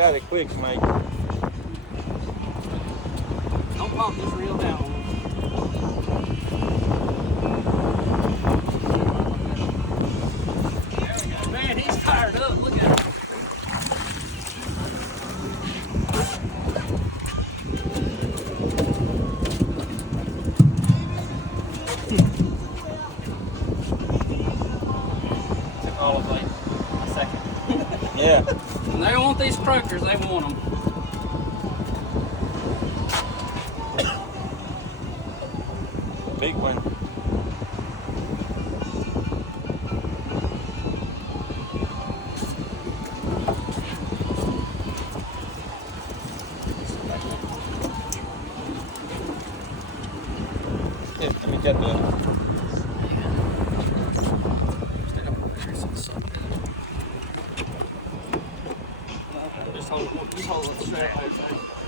Got it quick, mate. Don't pop this reel down. Man, he's fired up. Look at him. Took all of like a second. Yeah. And they want these croakers, they want them. Big one. Yeah, let me get the. Just hold it straight like that.